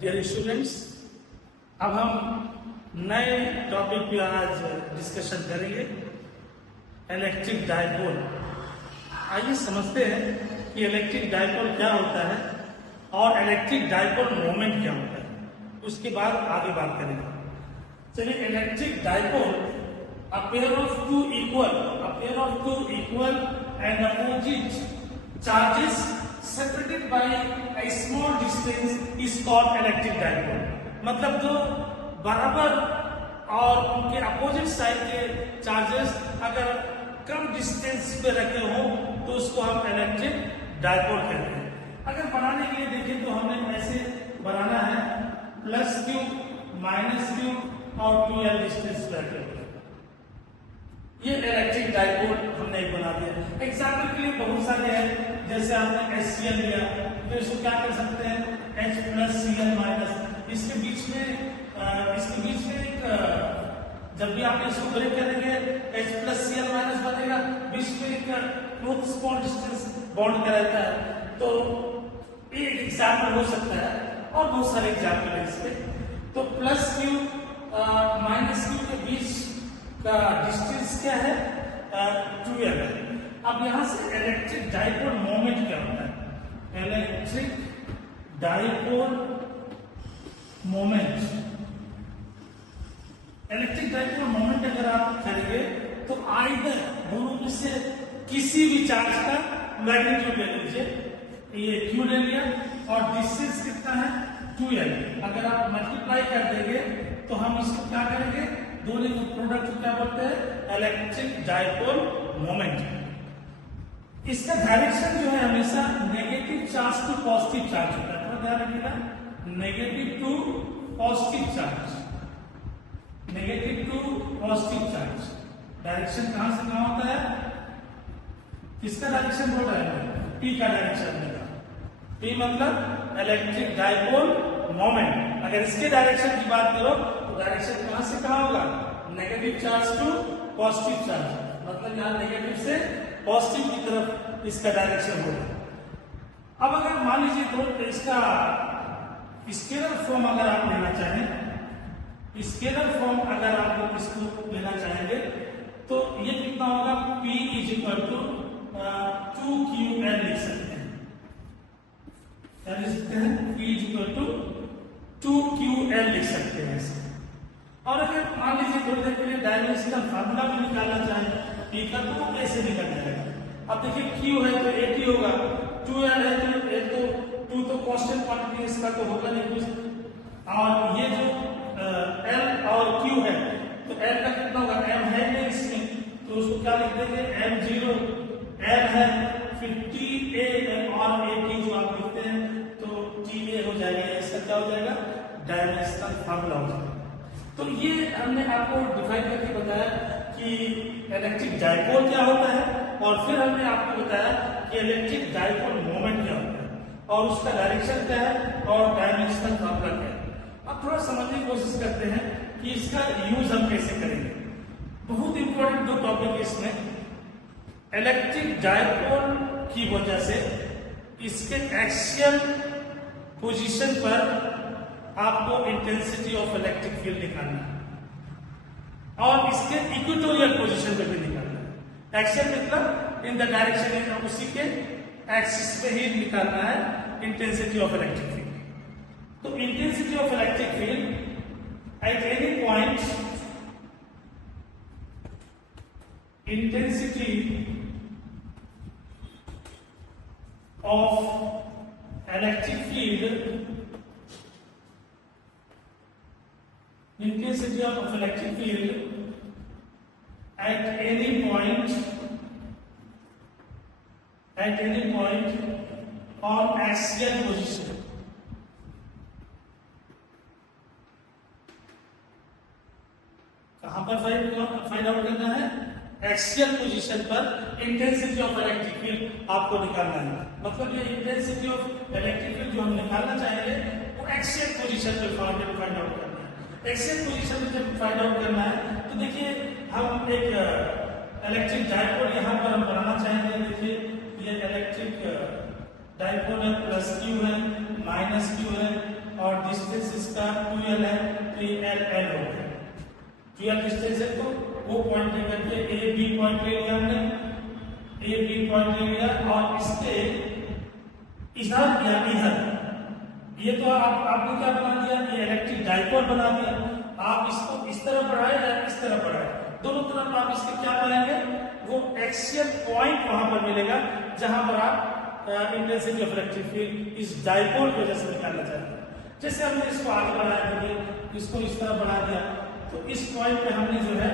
Dear students, अब हम नए टॉपिक पे आज डिस्कशन करेंगे, इलेक्ट्रिक डायपोल। आइए समझते हैं कि इलेक्ट्रिक डायपोल क्या होता है और इलेक्ट्रिक डायपोल मोमेंट क्या होता है, उसके बाद आगे बात करेंगे। चलिए, electric dipole a pair of two equal and opposite charges separated by a small distance is called electric dipole। मतलब जो बराबर और उनके अपोजिट साइड के चार्जेस अगर कम डिस्टेंस पे रखे हो तो उसको हम इलेक्ट्रिक डायपोल कहते हैं। अगर बनाने के लिए देखें तो हमें ऐसे बनाना है, प्लस क्यू माइनस क्यू और 2l डिस्टेंस पे रखे। ये इलेक्ट्रिक डायपोल हमने एक बना दिया। एग्जाम्पल के लिए बहुत सारे हैं, जैसे आपने HCl लिया तो इसको क्या कर सकते हैं, H प्लस Cl माइनस। इसके बीच में एक जब भी आप इसको ब्रेक करेंगे H प्लस Cl माइनस बनेगा, बीच में एक क्लोज स्मॉल डिस्टेंस बॉन्ड का रहता है। तो एक एग्जाम्पल हो सकता है और बहुत सारे एग्जाम्पल है इसके। तो प्लस क्यू माइनस क्यू के बीच का डिस्टेंस क्या है, 2l है। अब यहां से इलेक्ट्रिक डायपोल मोमेंट क्या होता है, electric dipole moment. Electric dipole moment अगर आप करेंगे तो आइदर दोनों में से किसी भी चार्ज का मैग्नीट्यूड ले लीजिए, ये q ले लिया और डिस्टेंस कितना है 2l। अगर आप मल्टीप्लाई कर देंगे तो हम इसको क्या करेंगे, दोनों के प्रोडक्ट को क्या बोलते हैं, इलेक्ट्रिक डायपोल मोमेंट। इसका डायरेक्शन जो है हमेशा negative charge to positive charge होता है। थोड़ा ध्यान रखिएगा, negative to positive charge, negative to positive charge. Direction कहां से कहां होता है, किसका डायरेक्शन बोल रहा है, P का डायरेक्शन देगा। P मतलब इलेक्ट्रिक डायपोल मोमेंट। अगर इसके डायरेक्शन की बात करो तो डायरेक्शन कहां से कहां होगा, negative charge to positive charge, मतलब यहां नेगेटिव से पॉजिटिव की तरफ इसका डायरेक्शन होगा। अब अगर मान लीजिए तो इसका स्केलर फॉर्म अगर आप लेना चाहें, स्केलर फॉर्म अगर आप लोग इसको लेना चाहेंगे तो ये कितना होगा, P is equal to 2ql लिख सकते हैं। क्या लिख सकते हैं, P is equal to 2ql लिख सकते हैं इसे। और अगर मान लीजिए थोड़ी देर के लिए डायमेंशनल फार्मूला भी निकालना चाहें P का, तो वो कैसे निकल जाएगा। अब देखिए Q है तो 80 होगा, 2l है तो 2 तो कांस्टेंट क्वांटिटी इसका तो होगा नहीं कुछ। और ये जो L और Q है तो L का कितना होगा, M है नहीं इसमें, तो उसको क्या लिख देंगे, M0 L है, फिर TA और AT जो आप लिखते हैं तो TA हो जाएगा, इसका क्या हो जाएगा, डायमेंशनल फार्मूला हो जाएगा। तो ये हमने आपको डिफाइन करके बताया कि इलेक्ट्रिक डायपोल क्या होता है, और फिर हमने आपको बताया कि इलेक्ट्रिक डायपोल मोमेंट क्या होता है और उसका डायरेक्शन क्या है और डायमेंशनल फार्मूला क्या है। अब थोड़ा समझने की कोशिश करते हैं कि इसका यूज हम कैसे करेंगे। बहुत इंपॉर्टेंट दो टॉपिक है इसमें। इलेक्ट्रिक डायपोल की वजह से इसके एक्सियल पोजीशन पर आपको इंटेंसिटी ऑफ इलेक्ट्रिक फील्ड निकालना है और इसके इक्वेटोरियल पोजीशन पे भी निकालना है। एक्सियल मतलब इन द डायरेक्शन, उसी के एक्सिस पे ही निकालना है इंटेंसिटी ऑफ इलेक्ट्रिक फील्ड। तो intensity of electric field eight any point, intensity of electric field, intensity of electric field at any point on axial position, कहां पर फाइंड आउट करना है, एक्सियल पोजीशन पर इंटेंसिटी ऑफ इलेक्ट्रिक फील्ड आपको निकालना है। मतलब ये इंटेंसिटी ऑफ इलेक्ट्रिक फील्ड जो हम निकालना चाहेंगे वो एक्सियल पोजीशन पे फाइंड आउट करना है। एक्सियल पोजीशन पे जब फाइंड आउट करना है तो देखिए हम एक इलेक्ट्रिक डायपोल यहाँ पर हम बनाना चाहेंगे। देखिए ये इलेक्ट्रिक डायपोल है, प्लस क्यू है माइनस क्यू है और ऐसा 2l है तो ये l हो गया। 2l डिस्टेंस है तो वो पॉइंट लेकर के ए बी पॉइंट ले लिया हमने, ए बी पॉइंट ले लिया और इसके इधर या इधर, ये तो आपने क्या बना दिया, ये इलेक्ट्रिक डाइपोल बना दिया। आप इसको इस तरह बढ़ाए या इस तरह बढ़ाए, दोनों तरफ आप इसके क्या बनाएंगे, वो एक्सियल पॉइंट वहां पर मिलेगा जहां पर आप इंटेंसिटी ऑफ इलेक्ट्रिक फील्ड इस डाइपोल की वजह से निकालना चाहते हैं। जैसे हमने इसको आगे बढ़ाया देखिए, इसको इस तरह बढ़ा दिया तो इस पॉइंट पे हमने जो है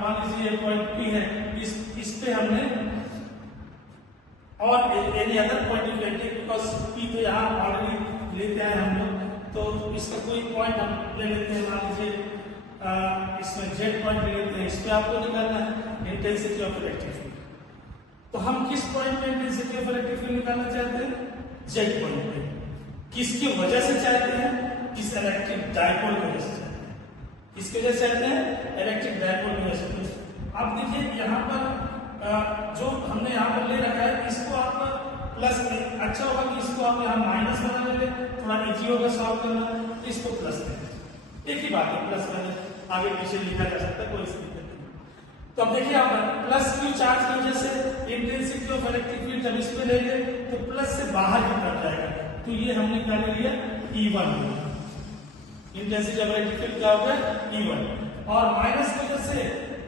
मान लीजिए ये पॉइंट P है, इस पे हमने और any other point you can take because P तो यहाँ ऑलरेडी लेते आए हम लोग, तो इसका कोई पॉइंट हम ले लेते हैं, मान लीजिए इसमें Z पॉइंट ले लेते हैं, इस पे आपको निकालना है इंटेंसिटी ऑफ इलेक्ट्रिक फील्ड। तो हम किस पॉइंट पे इंटेंसिटी ऑफ इलेक्ट्रिक फील्ड निकालना चाहते हैं, Z पॉइंट पे। किसकी वजह से चाहते हैं, इस इलेक्ट्रिक डाइपोल की वजह से चाहते हैं। किसकी वजह से चाहते हैं, इलेक्ट्रिक डाइपोल की वजह से। अब देखिए यहाँ पर जो हमने यहाँ पर ले रखा है, इसको आप प्लस, अच्छा होगा कि इसको आप यहाँ माइनस बना लेंगे, थोड़ा इजी होगा सॉल्व करना, तो इसको प्लस लेंगे। एक ही बात है, प्लस करने आगे पीछे लिखा जा सकता है, कोई दिक्कत नहीं। तो अब देखिए यहाँ पर प्लस क्यू चार्ज की वजह से इंटेंसिटी ऑफ इलेक्ट्रिक फील्ड जब इस पे लेंगे तो प्लस से बाहर निकल जाएगा, तो ये हमने क्या ले लिया, E1। Intensity of electric field क्या हो गया, E1। और माइनस की वजह से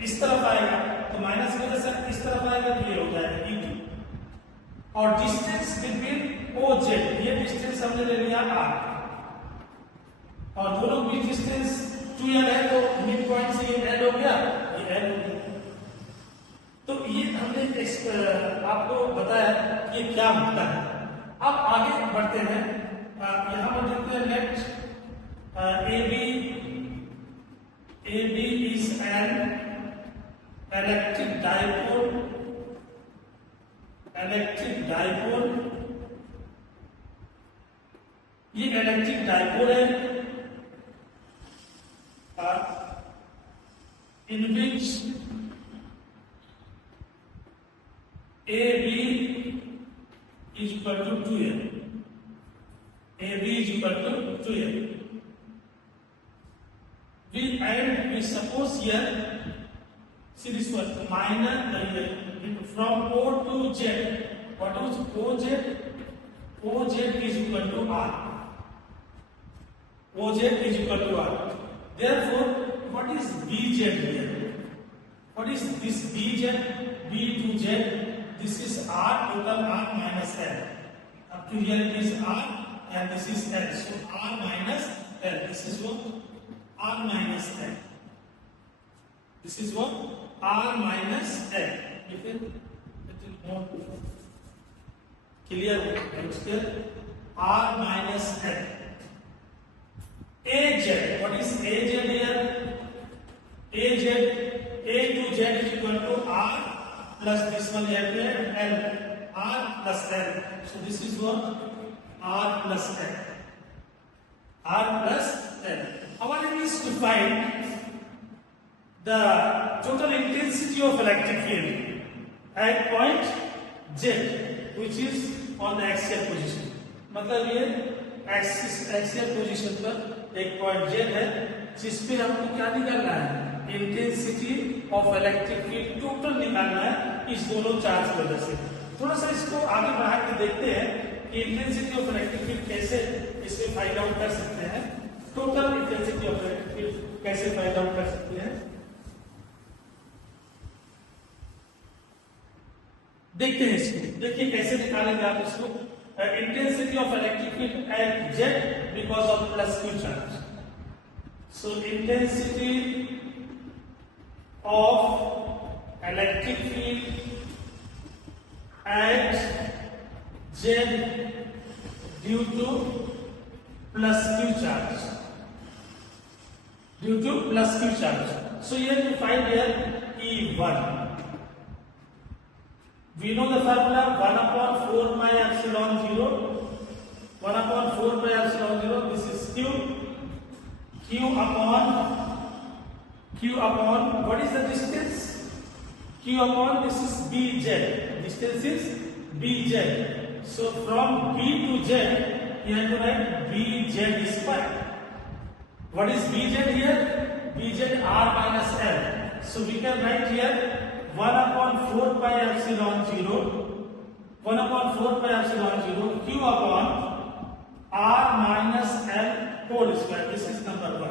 इस तरफ आएगा, तो माइनस की वजह से इस तरफ आएगा तो ये हो जाएगा E2। और डिस्टेंस बिटवीन OZ, ये डिस्टेंस हमने ले लिया R, और दोनों बीच डिस्टेंस 2l है तो मिड पॉइंट से ये l हो गया, ये l हो गया। तो ये हमने आपको बताया कि ये क्या होता है। अब आगे बढ़ते हैं, यहां पर देखते हैं let AB is an electric dipole, ये इलेक्ट्रिक डाइपोल है in which AB is equal to 2l, AB is equal to 2l. We suppose here, see this one, minus from O to Z. What is OZ? OZ is equal to R. OZ is equal to R. Therefore, what is BZ here? What is this BZ? B to Z. This is R, total R minus L. Up to here it is R and this is L. So R minus L. This is what? R minus L. This is what? R minus L. If it little more clear, it's clear. R minus L. AZ. What is AZ here? AZ, A to Z is equal to R plus this one here L. R plus L. So this is what? R plus L. R plus L. Our aim is to find the total intensity of electric field at point Z, which is on the axial position. मतलब ये axial position पर एक point Z है, जिसपे हमको क्या निकालना है, intensity of electric field total निकालना है इस दोनों चार्ज की वजह से। थोड़ा सा इसको आगे बढ़ा के देखते हैं कि इंटेंसिटी ऑफ इलेक्ट्रिक फील्ड कैसे इसमें फाइंड आउट कर सकते हैं, total intensity of electric field कैसे फाइंड आउट कर सकते हैं। देखते हैं इसको, देखिए कैसे निकालेंगे आप इसको। Intensity of electric field at Z because of plus Q charge. So intensity of electric field at Z due two plus Q charge, due to plus Q charge. So here you find here E1. We know the formula 1 upon 4 pi epsilon 0. 1 upon 4 pi epsilon 0. This is Q. Q upon what is the distance? Q upon this is BZ. Distance is BZ. So from B to Z, you have to write BZ square. What is Bz here? Bz r minus l. So we can write here 1 upon 4 pi epsilon 0, 1 upon 4 pi epsilon 0 q upon r minus l whole square. This is number 1.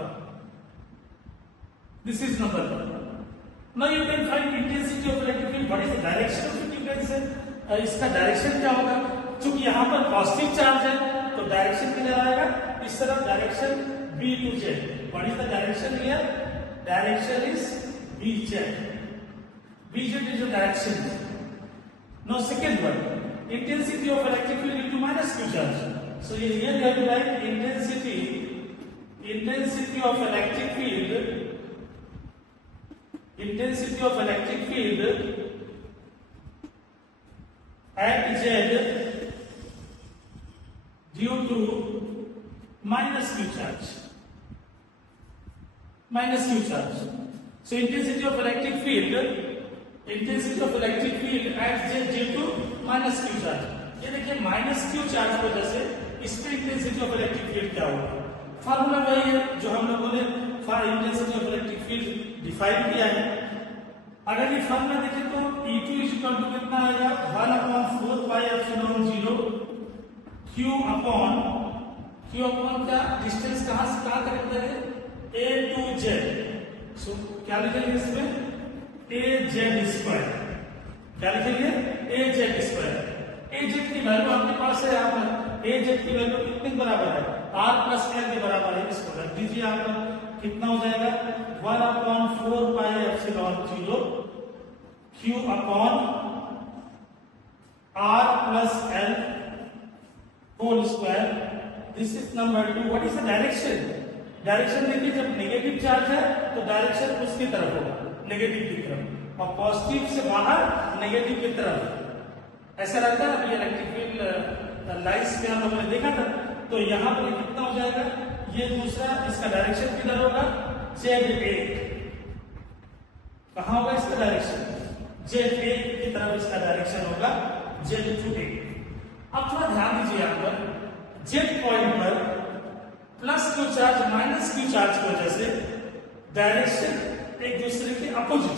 This is number 1. Now you can find intensity of electric field. What is the direction of it? You can say इसका direction क्या होगा? चूंकि यहाँ पर positive charge है तो direction किधर आएगा? इस तरफ direction b to z. What is the direction here? Direction is bz. Bz is the direction. Now second one, intensity of electric field into minus q charge. So here you have to write intensity of electric field. Intensity of electric field at z due to minus q charge. Minus q charge. So intensity of electric field at z due to minus q charge. ये देखिए minus q charge की वजह से इसमें intensity of electric field क्या होगा? Formula वही है जो हम लोगों ने intensity of electric field define किया है. अगर ये फार्मूला देखें तो E2 इक्वल टू कितना आएगा? 1 upon 4 pi epsilon 0 Q upon क्या डिस्टेंस कहां से कहां करेक्ट करें? A to Z. सो क्या लिखेंगे इसमें? AZ square. क्या लिखेंगे? AZ square. AZ की वैल्यू आपके पास है यहाँ पर. AZ की वैल्यू कितने के बराबर है? R प्लस L के बराबर है. इसको रख दीजिए आप. कितना हो जाएगा? 1 upon 4 pi epsilon 0 Q upon R plus L whole square. This is number 2. What is the direction? Direction देखिए जब नेगेटिव चार्ज है तो डायरेक्शन उसकी तरफ होगा, नेगेटिव की तरफ, और पॉजिटिव से बाहर नेगेटिव की तरफ. ऐसा रहता है. अभी इलेक्ट्रिक फील्ड लाइट्स में हम लोगों ने देखा था. तो यहाँ पर कितना हो जाएगा? ये दूसरा, इसका डायरेक्शन किधर होगा? Z8. कहां होगा इसका डायरेक्शन? Z8 की तरफ इसका डायरेक्शन होगा. Z2A. अब थोड़ा ध्यान दीजिए यहाँ पर. Z पॉइंट पर plus Q charge minus Q charge की वजह से डायरेक्शन एक दूसरे के अपोजिट.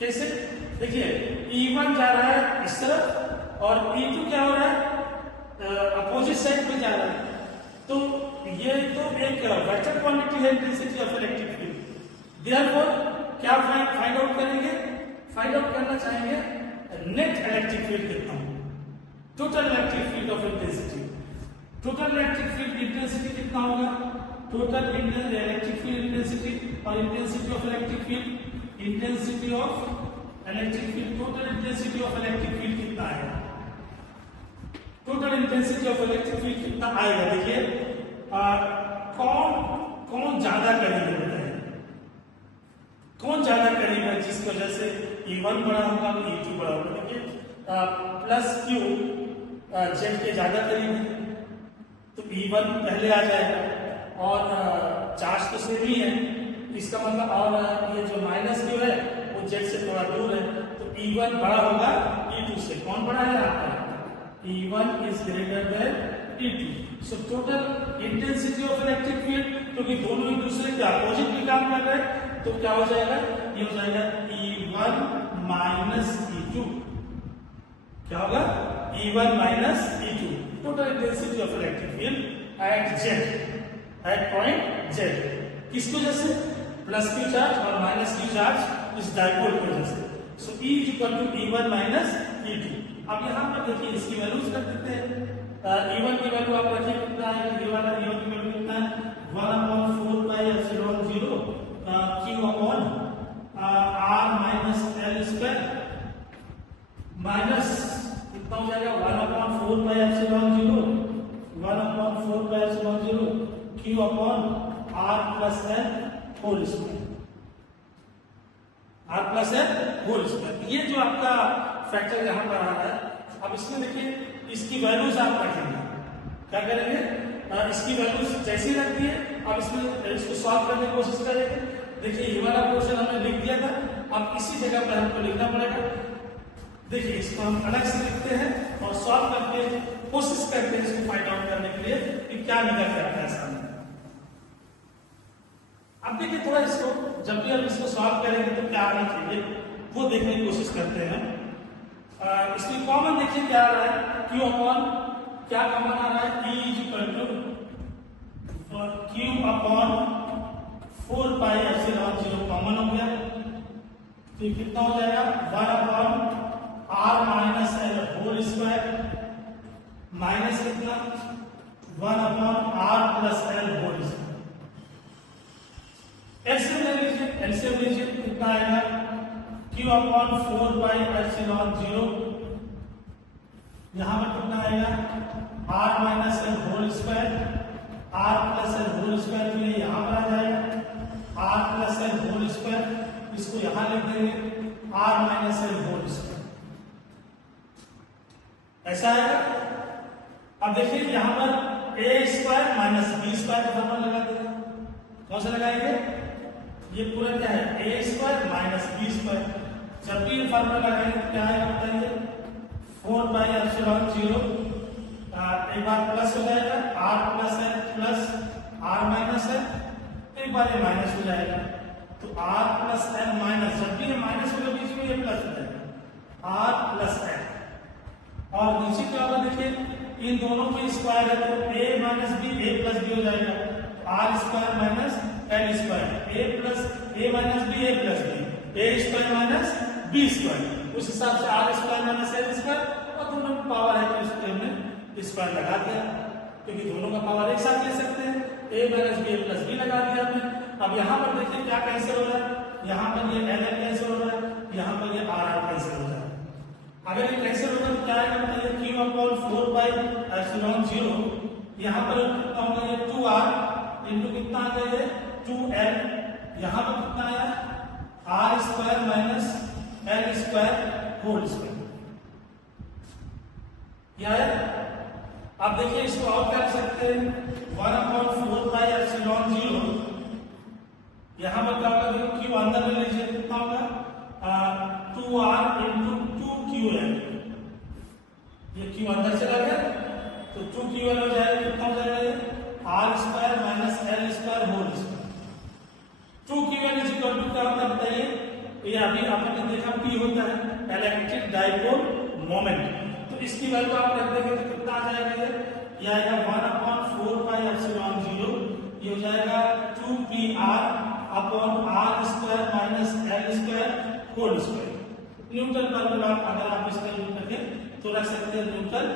कैसे? देखिए E1 जा रहा है इस तरफ और E2 क्या हो रहा है? अपोजिट साइड पे जा रहा है. तो ये तो एक वेक्टर क्वांटिटी है intensity of electric field. Therefore क्या फाइंड आउट करेंगे? फाइंड आउट करना चाहेंगे नेट इलेक्ट्रिक फील्ड कितना हो, total electric field of intensity. Total electric field intensity कितना होगा? टोटल इलेक्ट्रिक फील्ड इंटेंसिटी और intensity of electric field, intensity of electric field, total intensity of electric field कितना आएगा? Total intensity of electric field कितना आएगा? देखिए कौन ज्यादा करीब है बताइए. कौन ज्यादा करीब है जिसकी वजह से E1 बड़ा होगा, E2 बड़ा होगा. देखिए प्लस Q Z के ज्यादा करीब है तो E1 पहले आ जाएगा और चार्ज तो सेम ही है. इसका मतलब और ये जो माइनस Q है वो Z से थोड़ा दूर है तो E1 बड़ा होगा E2 से. कौन बड़ा है यहाँ पर? E1 is greater than E2. So total intensity of electric field, क्योंकि दोनों एक दूसरे के अपोजिट भी काम कर रहे हैं तो क्या हो जाएगा? ये हो जाएगा E1 माइनस E2. क्या होगा? E1 minus E2. Total intensity of electric field at Z, at point Z. किसकी वजह से? प्लस क्यू चार्ज और माइनस क्यू चार्ज इस डायपोल की वजह से. So E is equal to E1 minus E2. अब यहाँ पर देखिए इसकी वैल्यूज कर देते हैं. E1 की वैल्यू आप रखिए कितना है? ये वाला E1 की वैल्यू कितना है? 1 upon 4 pi epsilon 0 Q upon R minus L square minus कितना हो जाएगा? 1 upon 4 pi epsilon 0 1 upon 4 pi epsilon 0 Q upon R plus L whole square. R plus L whole square. ये जो आपका फैक्टर यहाँ पर आ रहा है. अब इसमें देखिए इसकी वैल्यूज आप रखेंगे. क्या करेंगे? इसकी वैल्यूज जैसी रखती है अब इसमें इसको सॉल्व करने की कोशिश करेंगे. देखिए ये वाला पोर्शन हमने लिख दिया था. अब इसी जगह पर हमको लिखना पड़ेगा. देखिए इसको हम अलग से लिखते हैं और सॉल्व करके कोशिश करते हैं इसको फाइंड आउट करने के लिए कि क्या निकल के आता है सामने. अब देखिए थोड़ा इसको, जब भी हम इसको सॉल्व करेंगे तो क्या आना चाहिए वो देखने की कोशिश करते हैं। इसमें कॉमन देखिए क्या आ रहा है, क्यू अपॉन, क्या कॉमन आ रहा है, E is equal to Q upon 4 pi epsilon 0 common हो गया, तो ये कितना हो जाएगा 1 upon R minus L whole square minus कितना 1 upon R plus L whole square. LCM ले लीजिए, एलसीएम लीजिए कितना आएगा क्यू अपॉन 4 पाई एप्सिलॉन 0, यहां पर कितना आएगा R minus L whole square, R plus L whole square के लिए यहां पर आ जाएगा R plus L whole square, इसको यहां लिख देंगे R minus L whole square, ऐसा आएगा। अब देखिए यहां पर A square minus B square का फॉर्मूला लगा देगा, कौन सा लगाएंगे, ये पूरा क्या है A square minus B square, जब भी फॉर्मूला लगाएंगे तो क्या आएगा बताइए 4 पाई एप्सिलॉन 0, एक बार प्लस हो जाएगा R plus L plus R minus L, एक बार ये माइनस हो जाएगा, तो आर प्लस एल माइनस, जब भी ये माइनस होगा बीच में ये प्लस हो जाएगा आर प्लस एल, और नीचे क्या होगा देखिए इन दोनों में स्क्वायर है तो a minus B A plus B हो जाएगा, R square minus L square, A plus A minus B A plus B, A square minus B square, उस हिसाब से R square minus L square, और दोनों में पावर है तो इसको हमने स्क्वायर लगा दिया, क्योंकि दोनों का पावर एक साथ ले सकते हैं, a minus B A plus B लगा दिया हमने। अब यहाँ पर देखिए क्या कैंसिल हो रहा है, यहाँ पर ये एल एल कैंसिल हो रहा है, यहाँ पर ये आर आर कैंसिल हो रहा है। अगर ये कैंसिल होगा तो क्या आएगा बताइए क्यू अपॉन 4 पाई एप्सिलॉन 0, यहाँ पर कितना होगा ये 2r इनटू कितना आ गया ये 2l, यहाँ पर कितना आया R square minus L square whole square, क्या है। अब देखिए इसको और क्या कर सकते हैं 1 अपॉन 4 पाई एप्सिलॉन 0, यहाँ पर क्या होगा क्यू अंदर ले लीजिए कितना होगा 2r इंटू 2ql, ये क्यू अंदर चला गया तो 2ql हो जाएगा, कितना हो जाएगा R square minus L square whole square, 2ql is equal to क्या होता है बताइए, ये अभी आपने देखा p होता है इलेक्ट्रिक डाइपोल मोमेंट, तो इसकी वैल्यू आप रख देंगे तो कितना आ जाएगा ये आएगा 1 अपॉन 4 पाई एप्सिलॉन 0, ये हो जाएगा 2pr upon R square minus L square whole square. Newton पर कूलम अगर आप इसका यूज करके तो रख सकते हैं, न्यूटन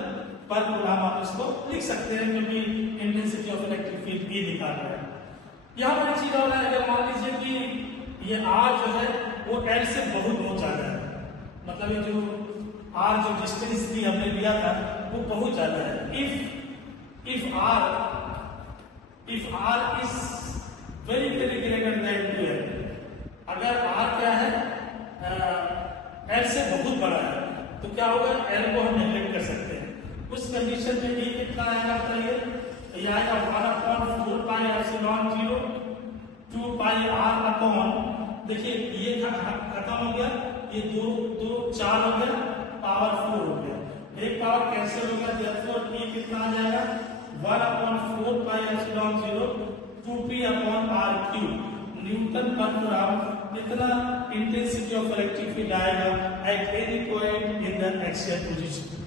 पर कूलम आप इसको लिख सकते हैं, क्योंकि इंटेंसिटी ऑफ इलेक्ट्रिक फील्ड भी निकाल रहा है। यहाँ पर एक चीज और है, अगर मान लीजिए कि ये आर जो है वो एल से बहुत ज्यादा है, मतलब ये जो आर जो डिस्टेंस थी हमने लिया था वो बहुत ज्यादा है, if R is very greater than 2l, अगर आर क्या है एल से बहुत बड़ा है तो क्या होगा एल को हम नेगलेक्ट कर सकते हैं, उस कंडीशन में ये कितना आएगा बताइए, ये आएगा 1 upon 4 pi epsilon 0 2 pi R upon, देखिए ये खत्म हो गया, ये 2 4 हो गया, पावर 4 हो गया, एक पावर कैंसिल हो गया, देयरफॉर ये कितना आ जाएगा 1 upon 4 pi epsilon 0 2p upon R cube, newton पर कूलम इतना इंटेंसिटी ऑफ इलेक्ट्रिक फील्ड आएगा at any point in the axial position.